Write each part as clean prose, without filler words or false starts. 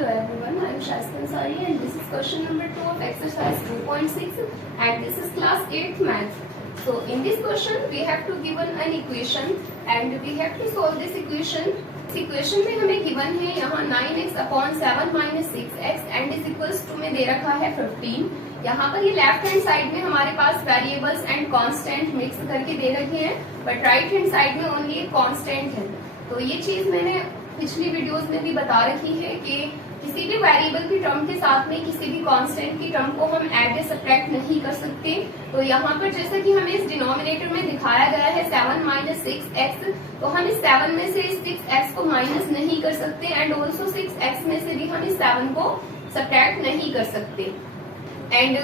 Hello everyone, I am Shastan Sari and this is question number 2 of exercise 2.6 and this is class 8th math. So in this question we have to given an equation and we have to solve this equation. इस equation में हमें given है यहाँ 9x upon 7 minus 6x and is equals to में दे रखा है 15। यहाँ पर ये लेफ्ट हैंड साइड में हमारे पास वेरिएबल्स एंड कांस्टेंट मिक्स करके दे रखे हैं बट राइट हैंड साइड में ओनली एक कांस्टेंट है। तो ये चीज मैंने पिछली वीडियोस में भी बता रखी है कि किसी भी वेरिएबल की टर्म के साथ में किसी भी कांस्टेंट की टर्म को हम ऐड या सब्ट्रैक्ट नहीं कर सकते। तो यहाँ पर जैसा कि हमें इस डिनोमिनेटर में दिखाया गया है 7 माइनस 6x, तो हम इस 7 में से इस 6x को माइनस नहीं कर सकते एंड ऑल्सो 6x में से भी हम इस 7 को सब्ट्रैक्ट नहीं कर सकते एंड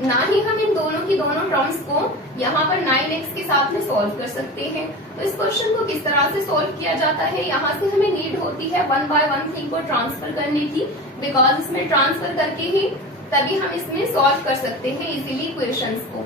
ना ही हम इन दोनों की दोनों टर्म्स को यहाँ पर 9x के साथ में सॉल्व कर सकते हैं। तो इस क्वेश्चन को किस तरह से सॉल्व किया जाता है, यहाँ से हमें नीड होती है 1 बाय 1 थिंग को ट्रांसफर करने की, बिकॉज इसमें ट्रांसफर करके ही तभी हम इसमें सॉल्व कर सकते हैं इजीली इक्वेशंस को।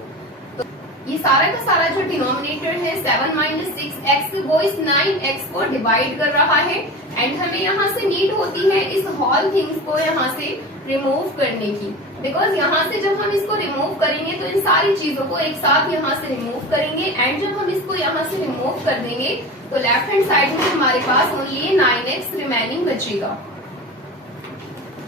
तो ये सारा का सारा जो डिनोमिनेटर है 7 माइनस 6x वो इस 9x को डिवाइड कर रहा है एंड हमें यहाँ से नीड होती है इस होल थिंग्स को यहाँ से रिमूव करने की, बिकॉज यहाँ से जब हम इसको रिमूव करेंगे तो इन सारी चीजों को एक साथ यहाँ से रिमूव करेंगे एंड जब हम इसको यहाँ से रिमूव कर देंगे तो लेफ्ट हैंड साइड में हमारे पास ओनली 9x रिमेनिंग बचेगा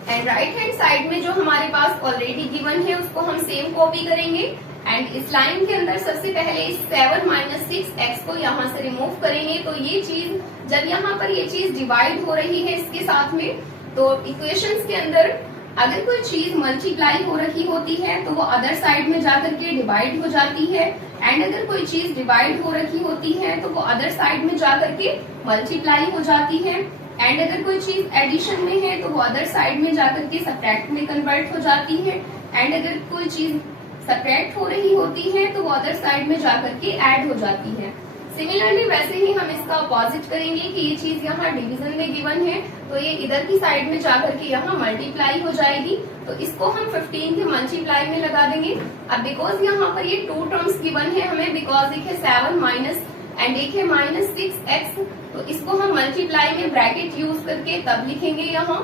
एंड राइट हैंड साइड में जो हमारे पास ऑलरेडी गिवन है उसको हम सेम कॉपी करेंगे एंड इस लाइन के अंदर सबसे पहले इस 7 माइनस 6x को यहाँ से रिमूव करेंगे। तो ये चीज जब यहाँ पर ये चीज डिवाइड हो रही है इसके साथ में, तो इक्वेशंस के अंदर अगर कोई चीज मल्टीप्लाई हो रही होती है तो वो अदर साइड में जाकर के डिवाइड हो जाती है एंड अगर कोई चीज डिवाइड हो रही होती है तो वो अदर साइड में जाकर के मल्टीप्लाई हो जाती है एंड अगर कोई चीज एडिशन में है तो वो अदर साइड में जाकर के सब्ट्रैक्ट में कन्वर्ट हो जाती है एंड अगर कोई चीज सब्ट्रैक्ट हो रही होती है तो वो अदर साइड में जाकर के ऐड हो जाती है। सिमिलरली वैसे ही हम इसका अपोजिट करेंगे कि ये चीज यहाँ डिवीजन में गिवन है तो ये इधर की साइड में जाकर के यहाँ मल्टीप्लाई हो जाएगी, तो इसको हम 15 के मल्टीप्लाई में लगा देंगे। अब बिकॉज यहाँ पर ये 2 टर्म्स गिवन है हमें, बिकॉज एक है 7 माइनस एंड एक है माइनस 6x, तो इसको हम मल्टीप्लाई में ब्रैकेट यूज करके तब लिखेंगे यहाँ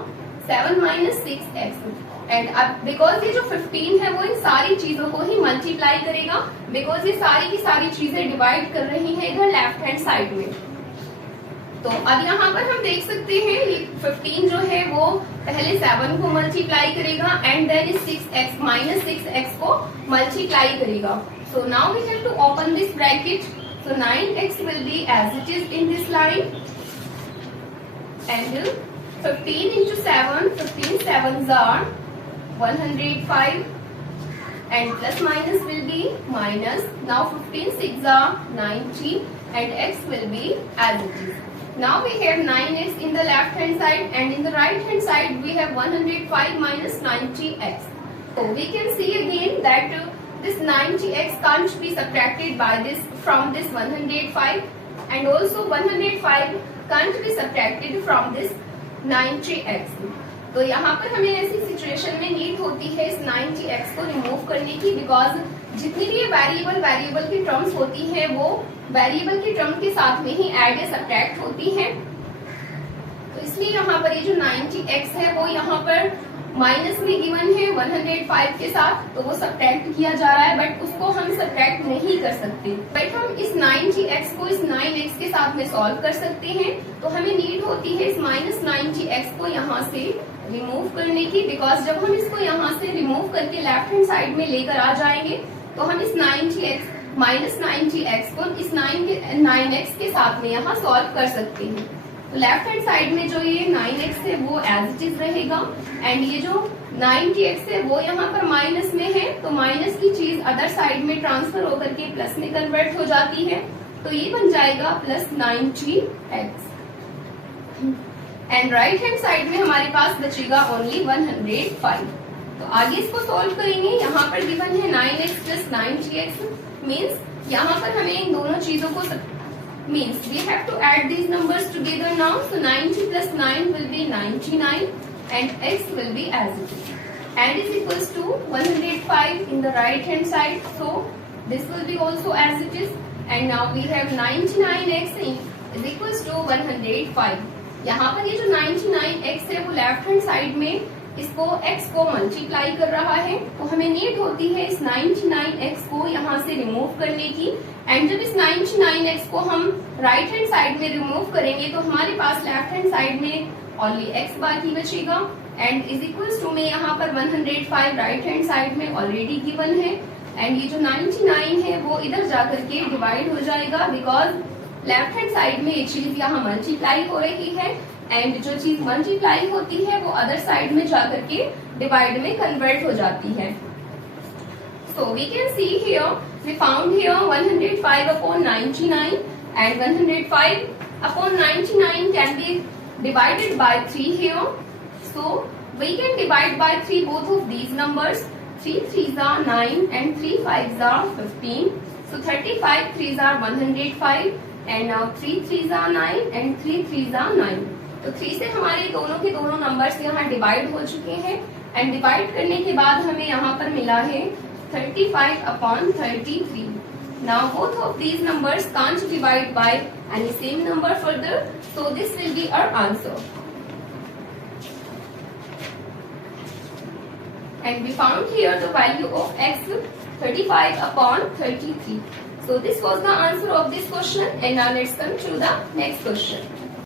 7 माइनस 6x एंड अब बिकॉज ये जो 15 है वो इन सारी चीजों को ही मल्टीप्लाई करेगा, बिकॉज ये सारी की सारी चीजें डिवाइड कर रही हैं इधर लेफ्ट हैंड साइड में। तो अब यहाँ पर हम देख सकते हैं 15 जो है वो पहले 7 को मल्टीप्लाई करेगा एंड देन इस 6x माइनस 6x को मल्टीप्लाई करेगा। So now we have to open this bracket, so 9x will be as it is in this line and 15 into 7, 15 sevens are 105 and plus minus will be minus. Now 15 6 are 90 and x will be as it is. Now we have 9x in the left hand side and in the right hand side we have 105 minus 90x. So we can see again that this 90x can't be subtracted by this from this 105 and also 105 can't be subtracted from this 90x. तो यहाँ पर हमें ऐसी situation में need होती है इस 90x को रिमूव करने की, बिकॉज जितनी भी वेरिएबल की टर्म्स होती है वो वेरिएबल की टर्म के साथ में ही ऐड या सब्ट्रैक्ट होती है। तो इसलिए यहाँ पर ये जो 90x है वो यहाँ पर माइनस में गिवन है 105 के साथ, तो वो सब्ट्रैक्ट किया जा रहा है बट उसको हम सब्ट्रैक्ट नहीं कर सकते, बट हम इस 90x को इस 9x के साथ में सॉल्व कर सकते हैं। तो हमें नीड होती है इस माइनस 90x को यहाँ से रिमूव करने की, बिकॉज जब हम इसको यहाँ से रिमूव करके लेफ्ट हैंड साइड में लेकर आ जाएंगे तो हम इस 90x माइनस 90x को इस 9x के साथ में यहाँ सॉल्व कर सकते हैं। तो लेफ्ट हैंड साइड में जो ये 9x है वो एज इट इज रहेगा एंड ये जो 90x है वो यहाँ पर माइनस में है, तो माइनस की चीज अदर साइड में ट्रांसफर होकर के प्लस में कन्वर्ट हो जाती है, तो ये बन जाएगा plus 90x and right hand side में हमारे पास बचेगा ओनली 105। तो आगे इसको सॉल्व करेंगे। यहाँ पर गिवन है 9x प्लस 90x, मीन्स यहाँ पर हमें इन दोनों चीजों को means we have to add these numbers together now. So 90 plus 9 will be 99 and x will be as it is and is equals to 105 in the right hand side. So this will be also as it is and now we have 99x is equals to 105. यहाँ पर ये जो 99x है वो left hand side में इसको x को multiply कर रहा है, तो हमें नीड होती है इस 99x को यहाँ से रिमूव करने की। एंड जब इस 99x को हम राइट हैंड साइड में रिमूव करेंगे तो हमारे पास लेफ्ट हैंड साइड में ओनली x बाकी बचेगा। एंड इज इक्वल्स टू में यहाँ पर 105 राइट हैंड साइड में ऑलरेडी गिवन है। एंड ये जो 99 है वो इधर जाकर के डिवाइड हो जाएगा, बिकॉज लेफ्ट हैंड साइड में ये चीज यहाँ मल्टीप्लाई हो रही है एंड जो चीज मल्टीप्लाई होती है वो अदर साइड में जाकर के डिवाइड में कन्वर्ट हो जाती है। So we can see here we found here 105 upon 99 and 105 upon 99 can be divided by 3 here. So we can divide by 3 both of these numbers. 3 3s are 9 and 3 5s are 15. So 35 3s are 105 and now 3 3s are 9 and 3 3s are 9. तो 3 से हमारे दोनों के दोनों numbers यहाँ divide हो चुके हैं एंड डिवाइड करने के बाद हमें यहाँ पर मिला है 35 upon 33. Now both of these numbers can't divide by any same number further, so this will be our answer. And we found here the value of x 35 upon 33. So this was the answer of this question, and now let's come to the next question.